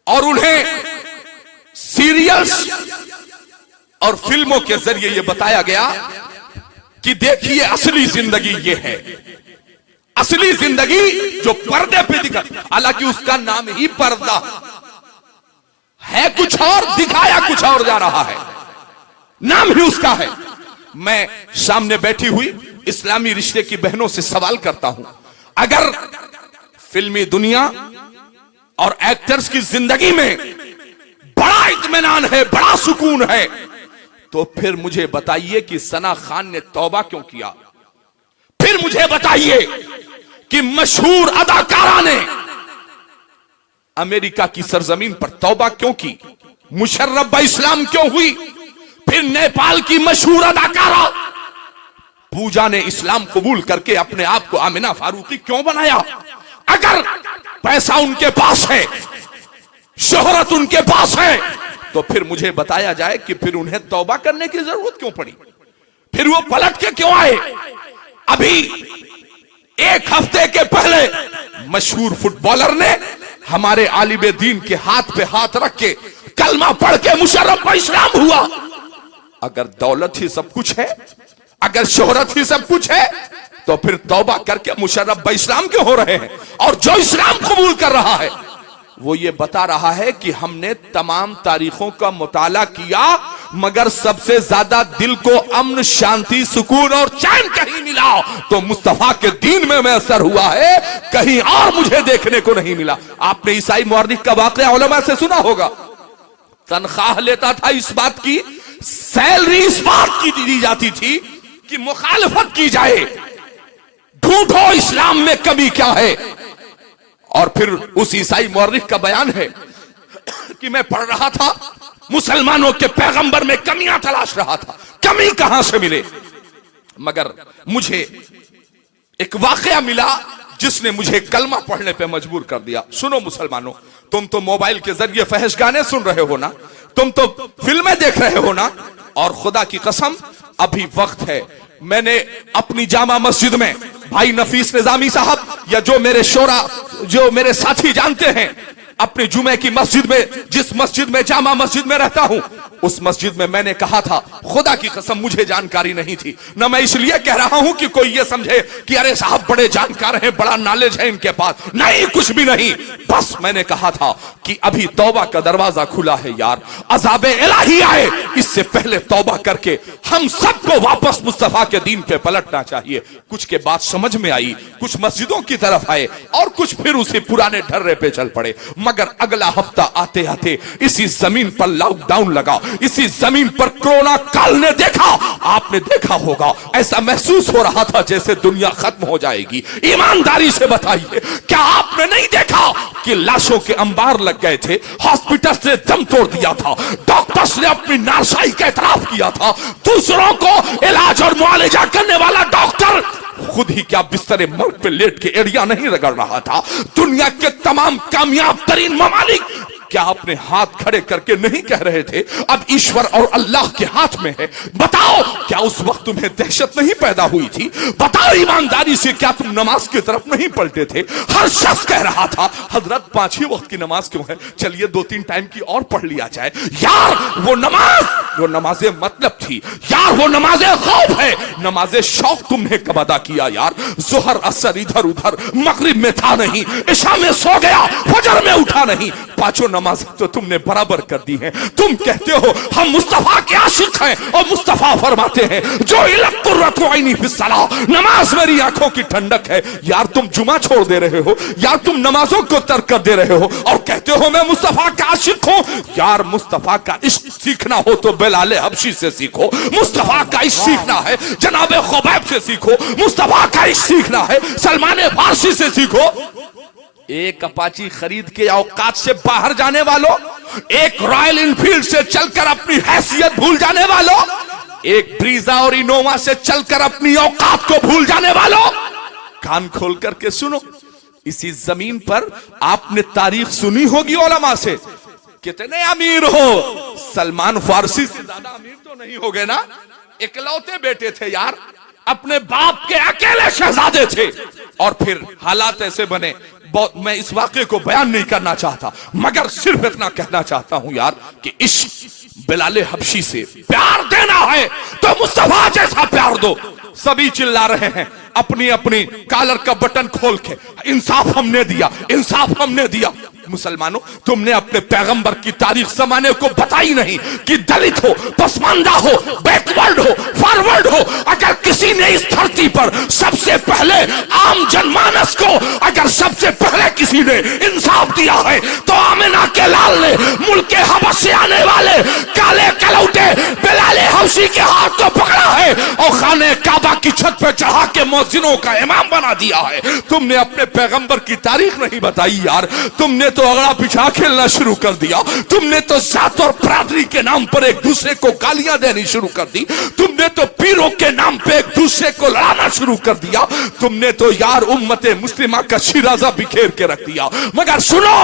और उन्हें सीरियल्स और फिल्मों के जरिए यह बताया गया कि देखिए असली जिंदगी ये है, असली जिंदगी जो पर्दे पे दिखा। हालांकि उसका नाम ही पर्दा है, कुछ और दिखाया कुछ और जा रहा है, नाम ही उसका है। मैं सामने बैठी हुई इस्लामी रिश्ते की बहनों से सवाल करता हूं, अगर फिल्मी दुनिया और एक्टर्स की जिंदगी में बड़ा इत्मीनान है, बड़ा सुकून है, तो फिर मुझे बताइए कि सना खान ने तौबा क्यों किया? फिर मुझे बताइए कि मशहूर अदाकारा ने अमेरिका की सरजमीन पर तौबा क्यों की? मुशर्रफ इस्लाम क्यों हुई? फिर नेपाल की मशहूर अदाकारा पूजा ने इस्लाम कबूल करके अपने आप को आमिना फारूकी क्यों बनाया? अगर पैसा उनके पास है, शोहरत उनके पास है, तो फिर मुझे बताया जाए कि फिर उन्हें तौबा करने की जरूरत क्यों पड़ी? फिर वो पलट के क्यों आए? अभी 1 हफ्ते के पहले मशहूर फुटबॉलर ने हमारे आलिम दीन के हाथ पे हाथ रख के कलमा पढ़ के मुशर्रफ इस्लाम हुआ। अगर दौलत ही सब कुछ है, अगर शोहरत ही सब कुछ है, तो फिर तौबा करके मुशर्रफ इस्लाम क्यों हो रहे हैं? और जो इस्लाम कबूल कर रहा है वो ये बता रहा है कि हमने तमाम तारीखों का मुताला किया, मगर सबसे ज्यादा दिल को अमन, शांति, सुकून और चैन कहीं मिला तो मुस्तफा के दीन में असर हुआ है, कहीं और मुझे देखने को नहीं मिला। आपने ईसाई मुअर्रिख का वाकया उलमा से सुना होगा, तनख्वाह लेता था इस बात की, सैलरी इस बात की दी जाती थी कि मुखालफत की जाए, ढूंढो इस्लाम में कमी क्या है। और फिर उस ईसाई मुअर्रिख का बयान है कि मैं पढ़ रहा था, मुसलमानों के पैगंबर में कमियां तलाश रहा था, कमी कहां से मिले, मगर मुझे एक वाकया मिला जिसने मुझे कलमा पढ़ने पे मजबूर कर दिया। सुनो मुसलमानों, तुम तो मोबाइल के जरिए फहश गाने सुन रहे हो ना, तुम तो फिल्में देख रहे हो ना, और खुदा की कसम अभी वक्त है, मैंने अपनी जामा मस्जिद में भाई नफीस निजामी साहब या जो मेरे शोरा, जो मेरे साथी जानते हैं, अपने जुमे की मस्जिद में, जिस मस्जिद में जामा मस्जिद में रहता हूं, उस मस्जिद में मैंने कहा था, खुदा की कसम मुझे जानकारी नहीं थी, न मैं इसलिए कह रहा हूं कि कोई ये समझे कि अरे साहब बड़े जानकार हैं, बड़ा नॉलेज है इनके पास, नहीं, कुछ भी नहीं, बस मैंने कहा था कि अभी तौबा का दरवाजा खुला है यार, अज़ाबे इलाही आए, इससे पहले तौबा करके हम सबको वापस मुस्तफा के दीन पे पलटना चाहिए। कुछ के बाद समझ में आई, कुछ मस्जिदों की तरफ आए और कुछ फिर उसी पुराने ढर्रे पे चल पड़े, मगर अगला हफ्ता आते आते इसी जमीन पर लॉकडाउन लगा, इसी जमीन पर कोरोना काल ने देखा, आपने देखा होगा, ऐसा महसूस हो रहा था जैसे दुनिया खत्म हो जाएगी। ईमानदारी से बताइए, क्या आपने नहीं देखा कि लाशों के अंबार लग गए थे, हॉस्पिटल ने दम तोड़ दिया था, डॉक्टर्स ने अपनी नारसाई का एतराफ किया था, दूसरों को इलाज और मुआवजा करने वाला डॉक्टर खुद ही क्या बिस्तरे मर्ग पे लेट के एड़िया नहीं रगड़ रहा था। दुनिया के तमाम कामयाब तरीन ममालिक क्या आपने हाथ खड़े करके नहीं कह रहे थे अब ईश्वर और अल्लाह के हाथ में है? बताओ, क्या उस वक्त तुम्हें दहशत नहीं पैदा हुई थी? बताओ ईमानदारी से, क्या तुम नमाज की तरफ नहीं पलटे थे? हर शख्स कह रहा था हजरत 5 ही वक्त की नमाज क्यों है, चलिए 2-3 टाइम की और पढ़ लिया जाए। यार वो नमाजे मतलब थी यार, वो नमाजे खौफ है, नमाजे शौक तुमने कब अदा किया यार? जोहर असर इधर उधर, मगरिब में था नहीं, इशा में सो गया, फजर में उठा नहीं, 5 नमाज तो तुमने बराबर कर दी हैं। तुम कहते हो हम मुस्तफा के आशिक हैं और मुस्तफा फरमाते हैं जो इल्म कुर्रतु ऐनी फिस्सलाह, नमाज मेरी आंखों की ठंडक है। यार तुम जुमा छोड़ दे रहे हो, यार तुम नमाजों को तर्क कर दे रहे हो और कहते हो मैं मुस्तफा का आशिक हूं। यार मुस्तफा का इश्क सीखना हो तो बिलाल हबशी से सीखो, मुस्तफा का इश्क सीखना है जनाब खुबैब से सीखो, मुस्तफा का इश्क सीखना है सलमान फारसी से सीखो। एक अपाची खरीद के औकात से बाहर जाने वालों, एक रॉयल इनफील्ड से चलकर अपनी हैसियत भूल जाने वालों, एक ब्रीजा और इनोवा से चलकर अपनी औकात को भूल जाने वालों, कान खोल करके सुनो। इसी जमीन पर आपने तारीख सुनी होगी उलमा से, कितने अमीर हो, सलमान फारसी से ज्यादा अमीर तो नहीं हो गए ना? इकलौते बेटे थे यार, अपने बाप के अकेले शहजादे थे और फिर हालात ऐसे बने। मैं इस वाक़े को बयान नहीं करना चाहता, मगर सिर्फ इतना कहना चाहता हूं यार कि इश्क बिलाल हबशी से प्यार देना है तो मुस्तफा जैसा प्यार दो। सभी चिल्ला रहे हैं अपनी अपनी कॉलर का बटन खोल के, इंसाफ हमने दिया, इंसाफ हमने दिया। मुसलमानों, तुमने अपने पैगंबर की तारीख जमाने को बताई नहीं कि दलित हो, पसमानदा हो, बैकवर्ड हो, फॉरवर्ड हो, अगर किसी ने इस धरती पर सबसे पहले आम जनमानस को अगर सबसे पहले किसी ने इंसाफ दिया है तो आमिना के लाल ने मुल्क के हबश से आने वाले काले कलौटे बिलाल हबशी के हाथ को पकड़ा है और खाने काबा की छत पर चढ़ा के मौजिनों का इमाम बना दिया है। तुमने अपने पैगंबर की तारीख नहीं बताई यार, तुमने तो अगड़ा पिछा खेलना शुरू कर दिया, तुमने तो जात और बरादरी के नाम पर एक दूसरे को गालियां देनी शुरू कर दी, तुमने तो पीरों के नाम पे एक दूसरे को लड़ाना शुरू कर दिया, तुमने तो यार उम्मते मुस्लिमा का शिराजा बिखेर के रख दिया। मगर सुनो,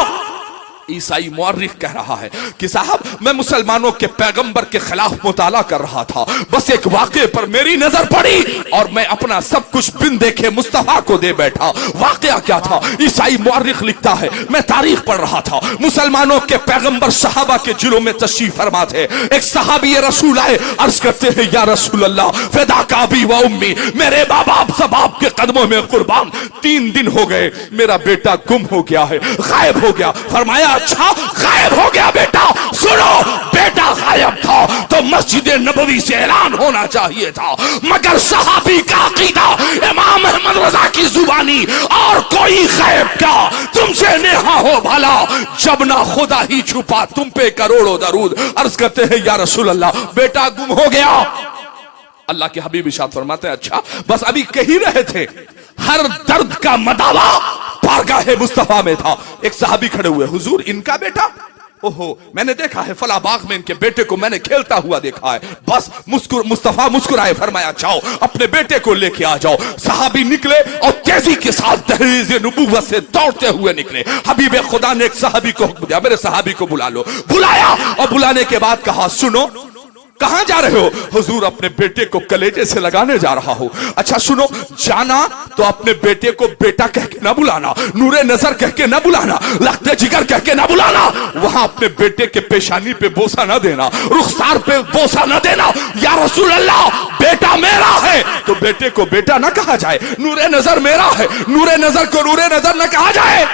ईसाई मुअर्रिख कह रहा है कि साहब मैं मुसलमानों के पैगंबर के खिलाफ मुताला कर रहा था, बस एक वाक़े पर मेरी नजर पड़ी और मैं अपना सब कुछ बिन देखे मुस्तफा को दे बैठा। वाक़या क्या था? ईसाई मुअर्रिख लिखता है, मैं तारीख पढ़ रहा था, मुसलमानों के पैगंबर सहाबा के जिलों में तशरीफ फरमा थे। एक सहाबी रसूल आए, अर्ज करते हैं या रसूल अल्लाह फिदा का अबी व उम्मी, मेरे बाप आप सब आपके कदमों में कुर्बान, 3 दिन हो गए मेरा बेटा गुम हो गया है, गायब हो गया। फरमाया अच्छा गायब हो गया बेटा? सुनो, बेटा गायब था तो मस्जिद नबवी से ऐलान होना चाहिए था, मगर सहाबी का अकीदा इमाम अहमद रजा की जुबानी और कोई गायब क्या, तुमसे नेहा हो भला जब ना खुदा ही छुपा तुम पे करोड़ों दरूद। अर्ज करते हैं या रसूल अल्लाह बेटा गुम हो गया। अल्लाह के हबीब इरशाद फरमाते हैं अच्छा बस अभी कह ही रहे थे। हर दर्द का मदावा बारगाहे मुस्तफा में था। एक सहाबी खड़े हुए, हुजूर इनका बेटा? ओहो, मैंने देखा है फला बाग में इनके बेटे को मैंने खेलता हुआ देखा है। बस मुस्तफा मुस्कुराए, फरमाया जाओ अपने बेटे को लेके आ जाओ। सहाबी निकले और तेजी के साथ दहलीज़ नबुव्वत से दौड़ते हुए निकले। हबीब खुदा ने एक सहाबी को हुक्म दिया, मेरे सहाबी को बुला लो। बुलाया और बुलाने के बाद कहा सुनो, कहां जा रहे हो? हुजूर अपने बेटे को कलेजे से लगाने जा रहा हूं। अच्छा सुनो, जाना तो अपने बेटे को बेटा कह के ना बुलाना, नूरे नजर कह के ना बुलाना, लखते जिगर कह के ना बुलाना, वहां अपने बेटे के पेशानी पे बोसा ना देना, रुखसार पे बोसा ना देना। या रसूल अल्लाह बेटा मेरा है तो बेटे को बेटा ना कहा जाए, नूरे नजर मेरा है, नूरे नजर को नूरे नजर ना कहा जाए।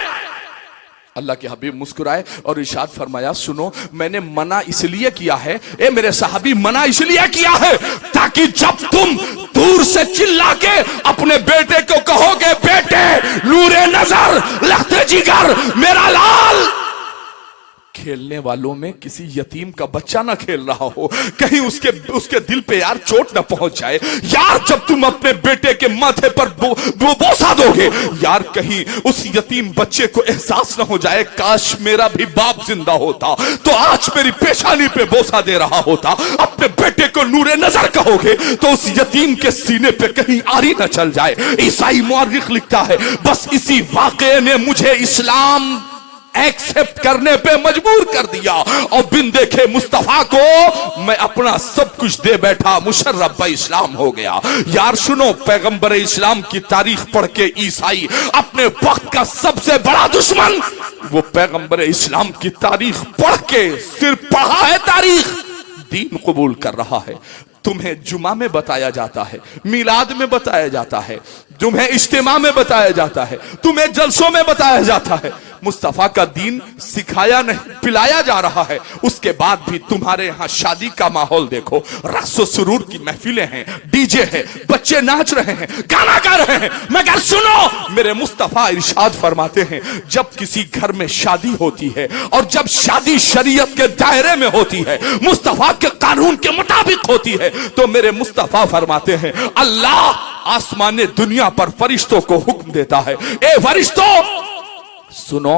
अल्लाह के हबीब मुस्कुराए और इरशाद फरमाया सुनो, मैंने मना इसलिए किया है, ए मेरे सहाबी मना इसलिए किया है ताकि जब तुम दूर से चिल्ला के अपने बेटे को कहोगे बेटे नूरे नजर लखते जिगर मेरा लाल, खेलने वालों में किसी यतीम का बच्चा ना खेल रहा हो, कहीं उसके दिल पे यार चोट ना पहुंच जाए। यार जब तुम अपने बेटे के माथे पर बोसा दोगे, यार कहीं उस यतीम बच्चे को एहसास ना हो जाए काश मेरा भी बाप जिंदा होता तो आज मेरी पेशानी पे बोसा दे रहा होता। अपने बेटे को नूरे नजर कहोगे तो उस यतीम के सीने पे कहीं आरी ना चल जाए। ईसाई मुअर्रिख लिखता है बस इसी वाक़े ने मुझे इस्लाम एक्सेप्ट करने पे मजबूर कर दिया और बिन देखे मुस्तफा को मैं अपना सब कुछ दे बैठा, मुशर्रफ इस्लाम हो गया। यार सुनो, पैगंबर इस्लाम की तारीख पढ़ के ईसाई अपने वक्त का सबसे बड़ा दुश्मन, वो पैगंबर इस्लाम की तारीख पढ़ के सिर्फ पढ़ा है तारीख, दीन कबूल कर रहा है। तुम्हें जुमा में बताया जाता है, मिलाद में बताया जाता है, तुम्हें इज्तिमा में बताया जाता है, तुम्हें जलसों में बताया जाता है, मुस्तफा का दीन सिखाया नहीं पिलाया जा रहा है। उसके बाद भी तुम्हारे यहाँ शादी का माहौल देखो, रक्स सुरूर की महफिलें हैं, डीजे है, बच्चे नाच रहे हैं, गाना गा रहे हैं। मगर सुनो, मेरे मुस्तफा इरशाद फरमाते हैं, जब किसी घर में शादी होती है और जब शादी शरीयत के दायरे में होती है, मुस्तफा के कानून के मुताबिक होती है, तो मेरे मुस्तफा फरमाते हैं अल्लाह आसमान दुनिया पर फरिश्तों को हुक्म देता है, ए फरिश्तों सुनो,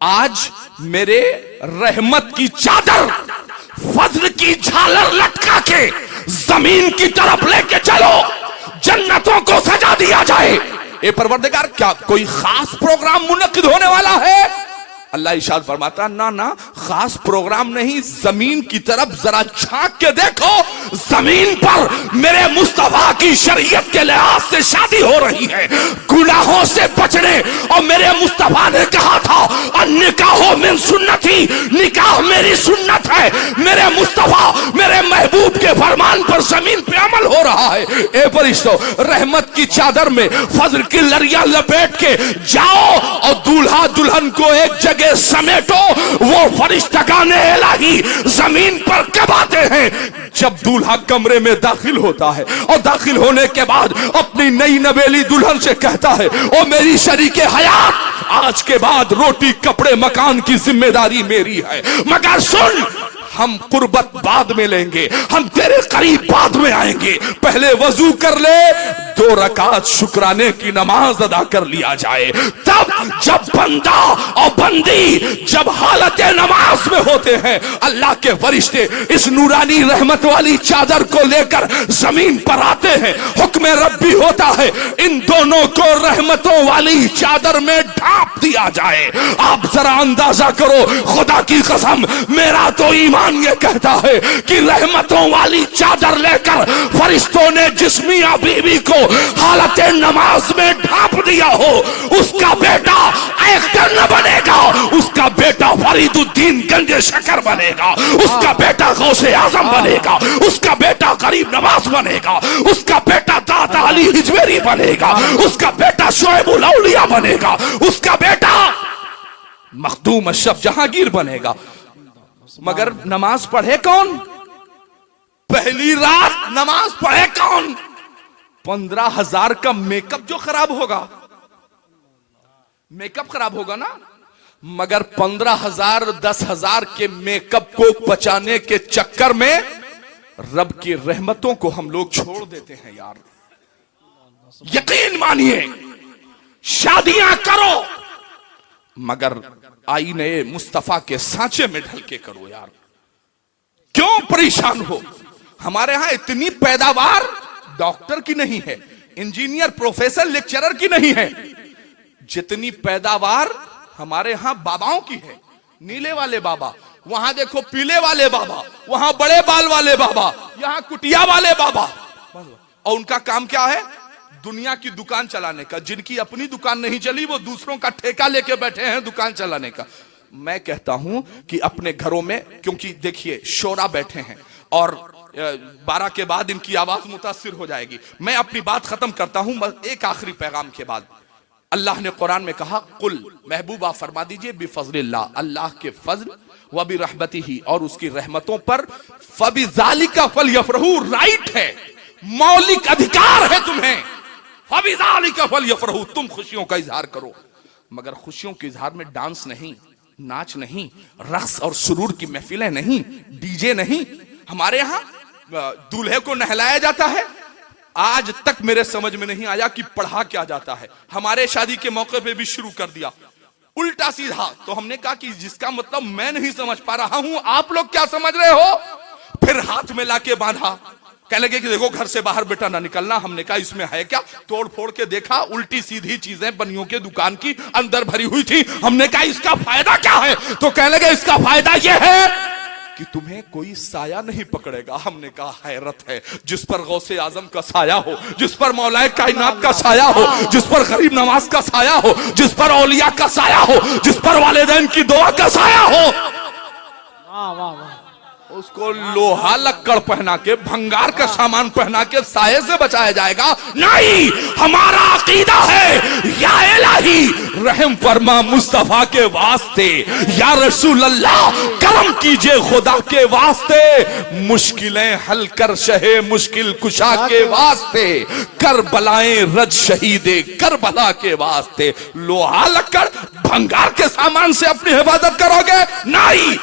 आज मेरे रहमत की चादर फजल की झालर लटका के जमीन की तरफ लेके चलो, जन्नतों को सजा दिया जाए। ए परवरदिगार, क्या कोई खास प्रोग्राम मुनक्किद होने वाला है? अल्लाह इरशाद फरमाता ना ना, खास प्रोग्राम नहीं, जमीन की तरफ जरा झांक के देखो, जमीन पर मेरे मुस्तफा की शरीयत के लिहाज से शादी हो रही है, गुनाहों से बचने। और मेरे मुस्तफा ने कहा था निकाहो मिन सुन्नती, निकाह मेरी सुन्नत है। मेरे मुस्तफा मेरे महबूब के फरमान पर जमीन पे अमल हो रहा है। ए फरिश्तों, रहमत की चादर में फजल की लड़ियां लपेट के जाओ और दूल्हा दुल्हन को एक जगह समेटो। वो फरिश्तगाने इलाही जमीन पर कब आते हैं? जब दूल्हा कमरे में दाखिल होता है और दाखिल होने के बाद अपनी नई नवेली दुल्हन से कहता है, ओ मेरी शरीके हयात, आज के बाद रोटी कपड़े मकान की जिम्मेदारी मेरी है, मगर सुन, हम कुर्बत बाद में लेंगे, हम तेरे करीब बाद में आएंगे, पहले वजू कर ले, 2 रकात शुक्राने की नमाज अदा कर लिया जाए। तब जब बंदा और बंदी जब हालत नमाज में होते हैं, अल्लाह के फरिश्ते इस नूरानी रहमत वाली चादर को लेकर जमीन पर आते हैं, हुक्म रब्बी होता है इन दोनों को रहमतों वाली चादर में ढांप दिया जाए। आप जरा अंदाजा करो, खुदा की कसम मेरा तो ईमान ये कहता है कि रहमतों वाली चादर लेकर फरिश्तों ने जिस मियां बीवी को हालत नमाज में ढांप दिया हो, उसका बेटा एक्टर न बनेगा, उसका बेटा फरीदुद्दीन गंजे शकर बनेगा, उसका बेटा गौसे आजम बनेगा, उसका बेटा गरीब नवाज बनेगा, उसका बेटा दाता अली हिजवेरी बनेगा, उसका बेटा शोएबुल औलिया बनेगा, उसका बेटा मखदूम अशरफ जहांगीर बनेगा। मगर नमाज पढ़े कौन? पहली रात नमाज पढ़े कौन? 15,000 का मेकअप जो खराब होगा, मेकअप खराब होगा ना, मगर 15,000 10,000 के मेकअप को बचाने के चक्कर में रब की रहमतों को हम लोग छोड़ देते हैं। यार यकीन मानिए, शादियां करो मगर आईने मुस्तफा के सांचे में ढल के करो। यार क्यों परेशान हो? हमारे यहां इतनी पैदावार डॉक्टर की नहीं है, इंजीनियर प्रोफेसर लेक्चरर की नहीं है, जितनी पैदावार हमारे यहां बाबाओं की है। नीले वाले बाबा, वहां देखो पीले वाले बाबा, वहां बड़े बाल वाले बाबा, यहां कुटिया वाले बाबा, और उनका काम क्या है? दुनिया की दुकान चलाने का। जिनकी अपनी दुकान नहीं चली वो दूसरों का ठेका लेके बैठे हैं दुकान चलाने का। मैं कहता हूं कि अपने घरों में, क्योंकि देखिए शोरा बैठे हैं और 12 के बाद इनकी आवाज मुतासिर हो जाएगी। मैं अपनी बात खत्म करता हूं एक आखिरी पैगाम के बाद। अल्लाह ने कुरान में कहा, कुल महबूबा फरमा दीजिए बिफज़लिल्लाह, अल्लाह के फजल व बिरहमतिही, और उसकी रहमतों पर फबिज़ालिका फलयफ़रहू, राइट है, मौलिक अधिकार है तुम्हें, फबिज़ालिका फलयफ़रहू, तुम खुशियों का इजहार करो। मगर खुशियों के इजहार में डांस नहीं, नाच नहीं, रक्स और सुरूर की महफिलें नहीं, डीजे नहीं। हमारे यहाँ दूल्हे को नहलाया जाता है, आज तक मेरे समझ में नहीं आया कि पढ़ा क्या जाता है। हमारे शादी के मौके पे भी शुरू कर दिया उल्टा सीधा। तो हमने कहा कि जिसका मतलब मैं नहीं समझ पा रहा हूं, आप लोग क्या समझ रहे हो? फिर हाथ में लाके बांधा, कहने लगे कि देखो घर से बाहर बेटा ना निकलना। हमने कहा इसमें है क्या? तोड़ फोड़ के देखा, उल्टी सीधी चीजें बनियों के दुकान की अंदर भरी हुई थी। हमने कहा इसका फायदा क्या है? तो कहने लगे इसका फायदा यह है कि तुम्हें कोई साया नहीं पकड़ेगा। हमने कहा हैरत है, जिस पर गौसे आजम का साया हो, जिस पर मौलाए कायनात का साया हो, जिस पर गरीब नवाज का साया हो, जिस पर औलिया का साया हो, जिस पर वालिदैन की दुआ का साया हो, वाह वाह वाह, उसको लोहा लक्कड़ पहना के, भंगार का सामान पहना के साये से बचाया जाएगा? नहीं, हमारा अकीदा है या इलाही रहम फरमा मुस्तफा के वास्ते, या रसूल अल्लाह करम कीजिए खुदा के वास्ते, मुश्किलें हल कर शहे मुश्किल कुशा के वास्ते, करबलाएं रज शहीदे करबला के वास्ते। लोहा लक्कड़ भंगार के सामान से अपनी हिफाजत करोगे? नहीं,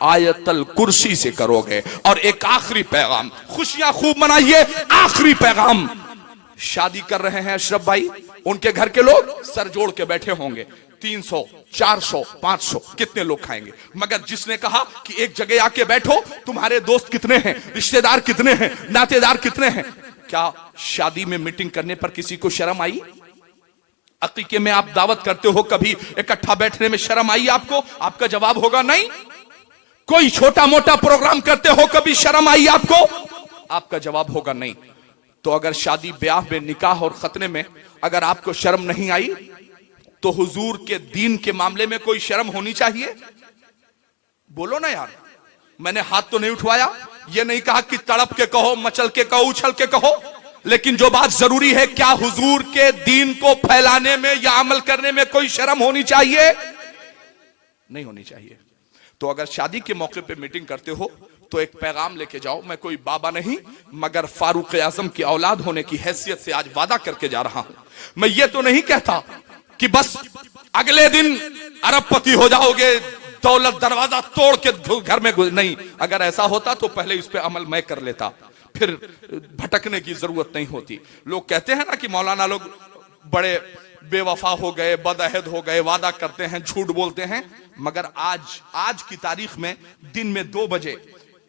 आयतल कुर्सी से करोगे। और एक आखिरी पैगाम, खुशियां खूब मनाइए। आखिरी पैगाम, शादी कर रहे हैं अशरफ भाई, उनके घर के लोग सर जोड़ के बैठे होंगे, 300 400 500 कितने लोग खाएंगे? मगर जिसने कहा कि एक जगह आके बैठो, तुम्हारे दोस्त कितने हैं, रिश्तेदार कितने हैं, नातेदार कितने हैं, क्या शादी में मीटिंग करने पर किसी को शर्म आई? अकीके में आप दावत करते हो, कभी इकट्ठा बैठने में शर्म आई आपको? आपका जवाब होगा नहीं। कोई छोटा मोटा प्रोग्राम करते हो, कभी शर्म आई आपको? आपका जवाब होगा नहीं। तो अगर शादी ब्याह में, निकाह और खतने में अगर आपको शर्म नहीं आई, तो हुजूर के दीन के मामले में कोई शर्म होनी चाहिए? बोलो ना यार। मैंने हाथ तो नहीं उठवाया, ये नहीं कहा कि तड़प के कहो, मचल के कहो, उछल के कहो, लेकिन जो बात जरूरी है, क्या हुजूर के दीन को फैलाने में या अमल करने में कोई शर्म होनी चाहिए? नहीं होनी चाहिए। तो अगर शादी के मौके पे मीटिंग करते हो तो एक पैगाम लेके जाओ। मैं कोई बाबा नहीं, मगर फारूक आजम की औलाद होने की हैसियत से आज वादा करके जा रहा हूं। मैं ये तो नहीं कहता कि बस अगले दिन अरबपति हो जाओगे, दौलत दरवाजा तोड़ के घर में नहीं। अगर ऐसा होता तो पहले इस पे अमल मैं कर लेता, फिर भटकने की जरूरत नहीं होती। लोग कहते हैं ना कि मौलाना लोग बड़े बेवफा हो गए, बदअहद हो गए, वादा करते हैं, झूठ बोलते हैं। मगर आज की तारीख में दिन में 2 बजे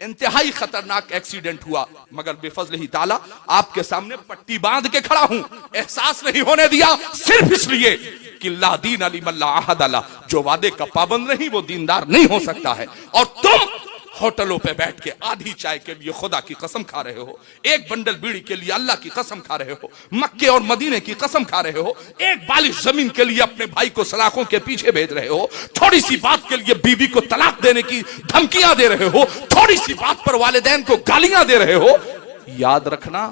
इंतहाई खतरनाक एक्सीडेंट हुआ, मगर बेफजल ही ताला आपके सामने पट्टी बांध के खड़ा हूं। एहसास नहीं होने दिया, सिर्फ इसलिए कि ला दीन अली मल्ला अहद अला, जो वादे का पाबंद नहीं वो दीनदार नहीं हो सकता है। और तुम होटलों पे बैठ के आधी चाय के लिए खुदा की कसम खा रहे हो, एक बंडल बीड़ी के लिए अल्लाह की कसम खा रहे हो, मक्के और मदीने की कसम खा रहे हो, एक बालिश जमीन के लिए अपने भाई को सलाखों के पीछे भेज रहे हो, थोड़ी सी बात के लिए बीवी को तलाक देने की धमकियां दे रहे हो, थोड़ी सी बात पर वालिदैन को गालियां दे रहे हो। याद रखना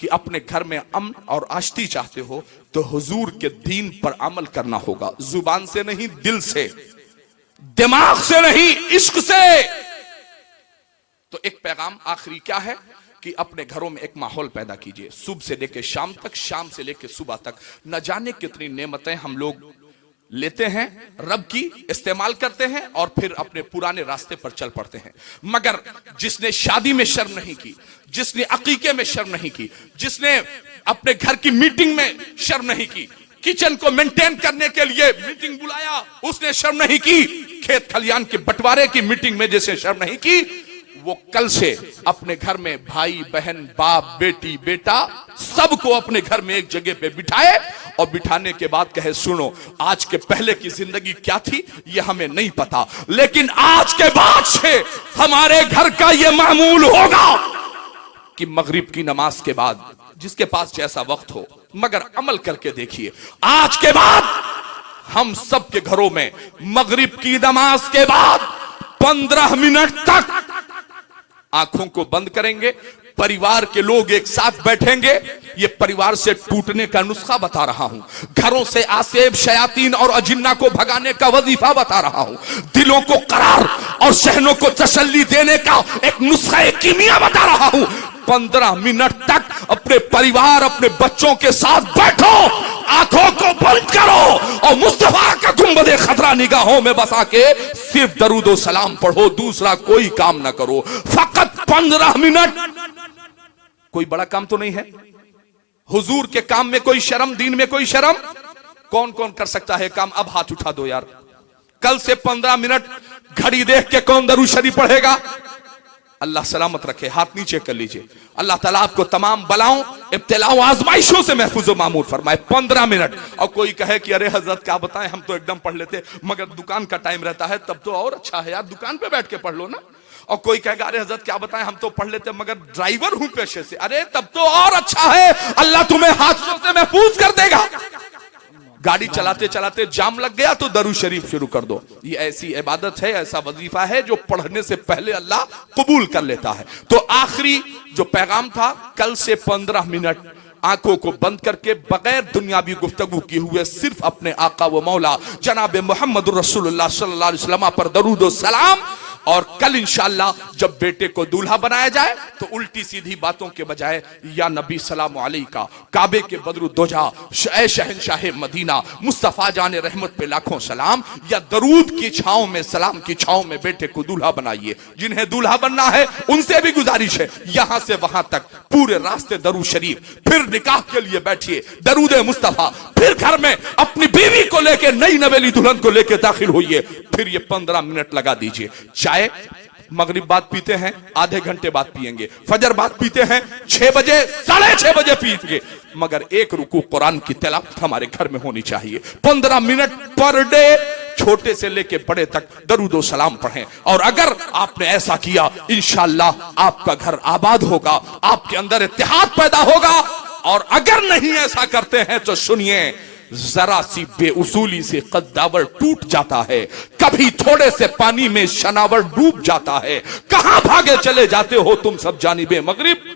कि अपने घर में अमन और आश्ती चाहते हो तो हुजूर के दीन पर अमल करना होगा, जुबान से नहीं, दिल से, दिमाग से नहीं, इश्क से। तो एक पैगाम आखिरी क्या है कि अपने घरों में एक माहौल पैदा कीजिए, सुबह से लेकर शाम तक, शाम से लेकर सुबह तक। न जाने कितनी नेमतें हम लोग लेते हैं रब की, इस्तेमाल करते हैं और फिर अपने पुराने रास्ते पर चल पड़ते हैं। मगर जिसने शादी में शर्म नहीं की, जिसने अकीके में शर्म नहीं की, जिसने अपने घर की मीटिंग में शर्म नहीं की, किचन को मेंटेन करने के लिए मीटिंग बुलाया, उसने शर्म नहीं की, खेत खलियान के बंटवारे की मीटिंग में जैसे शर्म नहीं की, वो कल से अपने घर में भाई बहन, बाप बेटी, बेटा सबको अपने घर में एक जगह पे बिठाए और बिठाने के बाद कहे सुनो, आज के पहले की जिंदगी क्या थी ये हमें नहीं पता, लेकिन आज के बाद से हमारे घर का ये मामूल होगा कि मगरिब की नमाज के बाद, जिसके पास जैसा वक्त हो, मगर अमल करके देखिए, आज के बाद हम सबके घरों में मगरिब की नमाज के बाद 15 मिनट तक आंखों को बंद करेंगे, परिवार के लोग एक साथ बैठेंगे। ये परिवार से टूटने का नुस्खा बता रहा हूं, घरों से आसेब, शयातीन और अजिन्ना को भगाने का वजीफा बता रहा हूं, दिलों को करार और सहनों को तसल्ली देने का एक नुस्खा, एक कीमिया बता रहा हूं। 15 मिनट तक अपने परिवार, अपने बच्चों के साथ बैठो, आंखों को बंद करो और मुस्तफा का गुंबदे खतरा निगाहों में बसा के सिर्फ दरूद और सलाम पढ़ो, दूसरा कोई काम ना करो। फकत 15 मिनट। कोई बड़ा काम तो नहीं है। हुजूर के काम में कोई शर्म, दीन में कोई शर्म? कौन कौन कर सकता है काम? अब हाथ उठा दो यार। कल से 15 मिनट घड़ी देख के कौन दरूद शरीफ पढ़ेगा? अल्लाह सलामत रखे, हाथ नीचे कर लीजिए। अल्लाह ताला आपको तमाम बलाओं, इब्तिलाओं, आजमाइशों से महफूज मामूर फरमाए। 15 मिनट। और कोई कहे कि अरे हजरत क्या बताएं, हम तो एकदम पढ़ लेते, मगर दुकान का टाइम रहता है, तब तो और अच्छा है यार, दुकान पे बैठ के पढ़ लो ना। और कोई कहेगा अरे हजरत क्या बताएं, हम तो पढ़ लेते मगर ड्राइवर हूं पेशे से, अरे तब तो और अच्छा है, अल्लाह तुम्हें हादसों से महफूज कर देगा। गाड़ी चलाते चलाते जाम लग गया तो दरूद शरीफ शुरू कर दो। ये ऐसी इबादत है, ऐसा वजीफा है जो पढ़ने से पहले अल्लाह कबूल कर लेता है। तो आखिरी जो पैगाम था, कल से 15 मिनट आंखों को बंद करके बगैर दुनियावी गुफ्तगू किए हुए सिर्फ अपने आका व मौला जनाब मोहम्मद रसूलुल्लाह सल्लल्लाहु अलैहि वसल्लम पर दरूद व सलाम। और कल इंशाअल्लाह जब बेटे को दूल्हा बनाया जाए तो उल्टी सीधी बातों के बजाय या नबी सलाम अलैका, काबे के बदरु दोजा, शहनशाह मदीना, मुस्तफा जाने रहमत पे लाखों सलाम, या दरूद की छांव में, सलाम की छांव में बेटे को दूल्हा बनाइए। जिन्हें दूल्हा बनना है उनसे भी गुजारिश है, यहां से वहां तक पूरे रास्ते दरूद शरीफ, फिर निकाह के लिए बैठिए दरूद मुस्तफा, फिर घर में अपनी बीवी को लेकर, नई नवेली दुल्हन को लेकर दाखिल होइए, फिर ये 15 मिनट लगा दीजिए। चाय मगरिब बाद पीते हैं, आधे घंटे बाद पिएंगे, फजर बाद पीते हैं, 6 बजे 6:30 बजे पिएंगे, मगर एक रुकू कुरान की तिलावत हमारे घर में होनी चाहिए। 15 मिनट पर डे, छोटे से लेके बड़े तक दरूद व सलाम पढ़ें। और अगर आपने ऐसा किया, इंशाअल्लाह आपका घर आबाद होगा, आपके अंदर इत्तेहाद पैदा होगा। और अगर नहीं ऐसा करते हैं तो सुनिए, जरा सी बेउसूली से कद्दावर टूट जाता है, कभी थोड़े से पानी में शनावर डूब जाता है। कहां भागे चले जाते हो तुम सब जानिबे मगरिब,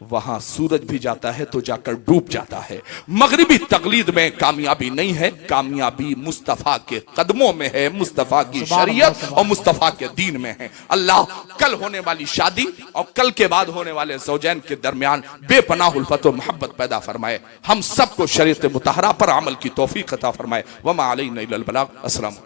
वहां सूरज भी जाता है तो जाकर डूब जाता है। मगरिबी तकलीद में कामयाबी नहीं है, कामयाबी मुस्तफा के कदमों में है, मुस्तफा की शरीयत और मुस्तफा के दीन में है। अल्लाह कल होने वाली शादी और कल के बाद होने वाले ज़ौजैन के दरमियान बेपनाह उल्फत और मोहब्बत पैदा फरमाए। हम सबको शरीयत मुतहरा पर अमल की तौफीक अता फरमाए। वमा अलैना इल्लल बलाग। अस्सलाम।